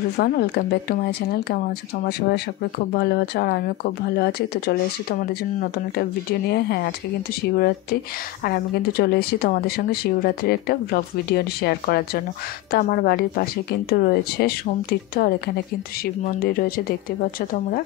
Everyone, welcome back to my channel. কেমন আছো তোমরা সবাই? আশা করি খুব ভালো আছো, আর আমিও খুব ভালো আছি। তো চলে এসেছি তোমাদের জন্য নতুন একটা ভিডিও নিয়ে। হ্যাঁ, আজকে কিন্তু শিবরাত্রি, আর আমি কিন্তু চলে এসেছি তোমাদের সঙ্গে শিবরাত্রির একটা ব্লগ ভিডিও শেয়ার করার জন্য। তো আমার বাড়ির পাশে কিন্তু রয়েছে সোমতীর্থ, আর এখানে কিন্তু শিব মন্দির রয়েছে, দেখতে পাচ্ছ তোমরা।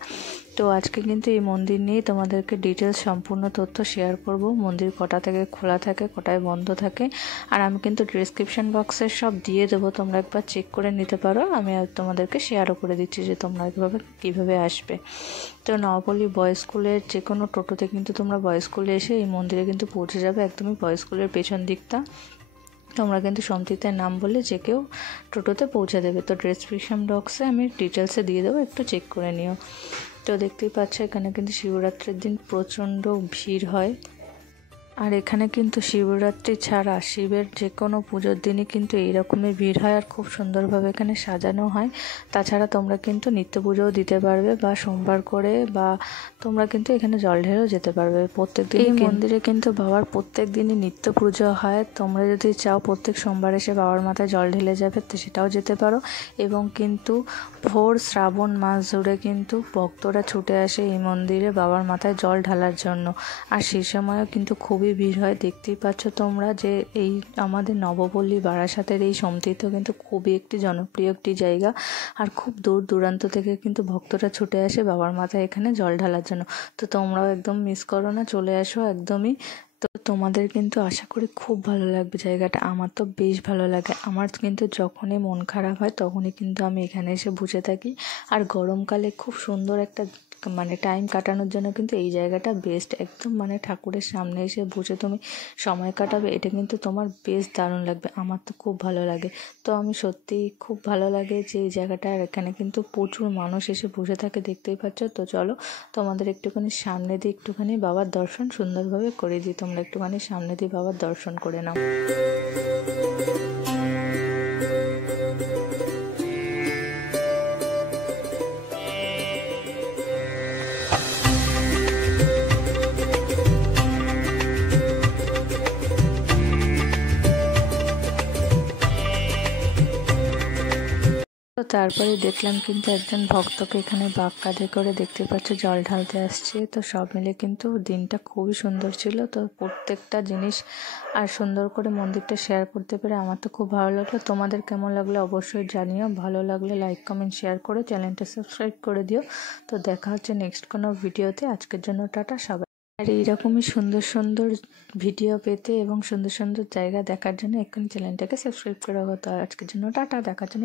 তো আজকে কিন্তু এই মন্দির নিয়ে তোমাদেরকে ডিটেলস সম্পূর্ণ তথ্য শেয়ার করব। মন্দির কটা থেকে খোলা থাকে, কটায় বন্ধ থাকে, আর আমি কিন্তু ডিসক্রিপশন বক্সে সব দিয়ে দেবো, তোমরা একবার চেক করে নিতে পারো। আমি তোমাদেরকে শেয়ারও করে দিচ্ছি যে তোমরা কীভাবে আসবে। তো নবপল্লী বয়েজ স্কুলের যে কোনো টোটোতে কিন্তু তোমরা বয়েজ স্কুলে এসে এই মন্দিরে কিন্তু পৌঁছে যাবে, একদমই বয়েজ স্কুলের পেছন দিকটা। তোমরা কিন্তু সোমতীর্থের নাম বললে যে কেউ টোটোতে পৌঁছে দেবে। তো ডিসক্রিপশন বক্সে আমি ডিটেলসে দিয়ে দেবো, একটু চেক করে নিও। তো দেখতেই পাচ্ছ এখানে কিন্তু শিবরাত্রির দিন প্রচণ্ড ভিড় হয়, আর এখানে কিন্তু শিবরাত্রি ছাড়া শিবের যে কোনো পুজোর দিনই কিন্তু এইরকমই ভিড় হয়, আর খুব সুন্দরভাবে এখানে সাজানো হয়। তাছাড়া তোমরা কিন্তু নিত্য পুজোও দিতে পারবে, বা সোমবার করে, বা তোমরা কিন্তু এখানে জল ঢেলেও যেতে পারবে। প্রত্যেক দিন এই মন্দিরে কিন্তু বাবার প্রত্যেক দিনই নিত্য পুজো হয়। তোমরা যদি চাও প্রত্যেক সোমবার এসে বাবার মাথায় জল ঢেলে যাবে, তো সেটাও যেতে পারো। এবং কিন্তু ভোর শ্রাবণ মাস জুড়ে কিন্তু ভক্তরা ছুটে আসে এই মন্দিরে বাবার মাথায় জল ঢালার জন্য, আর সেই সময়ও কিন্তু খুবই ভিড় হয়। দেখতেই পাচ্ছ তোমরা যে এই আমাদের নবপল্লী বারাসাতের এই সোমতীর্থ কিন্তু খুবই একটি জনপ্রিয় একটি জায়গা, আর খুব দূর দূরান্ত থেকে কিন্তু ভক্তরা ছুটে আসে বাবার মাথায় এখানে জল ঢালার জন্য। তো তোমরাও একদম মিস করো না, চলে আসো একদমই। তো তোমাদের কিন্তু আশা করি খুব ভালো লাগবে জায়গাটা। আমার তো বেশ ভালো লাগে। আমার কিন্তু যখনই মন খারাপ হয় তখনই কিন্তু আমি এখানে এসে বসে থাকি, আর গরমকালে খুব সুন্দর একটা টাইম কাটানোর জন্য কিন্তু এই জায়গাটা বেস্ট। একদম ঠাকুরের সামনে এসে বসে তুমি সময় কাটাবে, এটা কিন্তু তোমার বেশ দারুণ লাগবে। আমার তো খুব ভালো লাগে। তো আমি সত্যিই খুব ভালো লাগে যে এই জায়গাটা, আর এখানে কিন্তু প্রচুর মানুষ এসে বসে থাকে, দেখতেই পাচ্ছ। তো চলো তোমাদের একটুখানি সামনে দিয়ে একটুখানি বাবার দর্শন সুন্দরভাবে করে দিই। তোমরা একটুখানি সামনে দিয়ে বাবার দর্শন করে নাও। তো তারপরে দেখলাম কিন্তু একজন ভক্তকে এখানে বাঁক কাঁধে করে, দেখতে পাচ্ছ, জল ঢালতে আসছে। তো সব মিলে কিন্তু দিনটা খুবই সুন্দর ছিল। তো প্রত্যেকটা জিনিস আর সুন্দর করে মন্দিরটা শেয়ার করতে পেরে আমার তো খুব ভালো লাগলো। তোমাদের কেমন লাগলো অবশ্যই জানিও। ভালো লাগলে লাইক কমেন্ট শেয়ার করে চ্যানেলটা সাবস্ক্রাইব করে দিও। তো দেখা হচ্ছে নেক্সট কোনো ভিডিওতে। আজকের জন্য টাটা সবাই। আর এইরকমই সুন্দর সুন্দর ভিডিও পেতে এবং সুন্দর সুন্দর জায়গা দেখার জন্য এক্ষুনি চ্যানেলটাকে সাবস্ক্রাইব করে রাখো। তো আজকের জন্য টাটা, দেখার জন্য।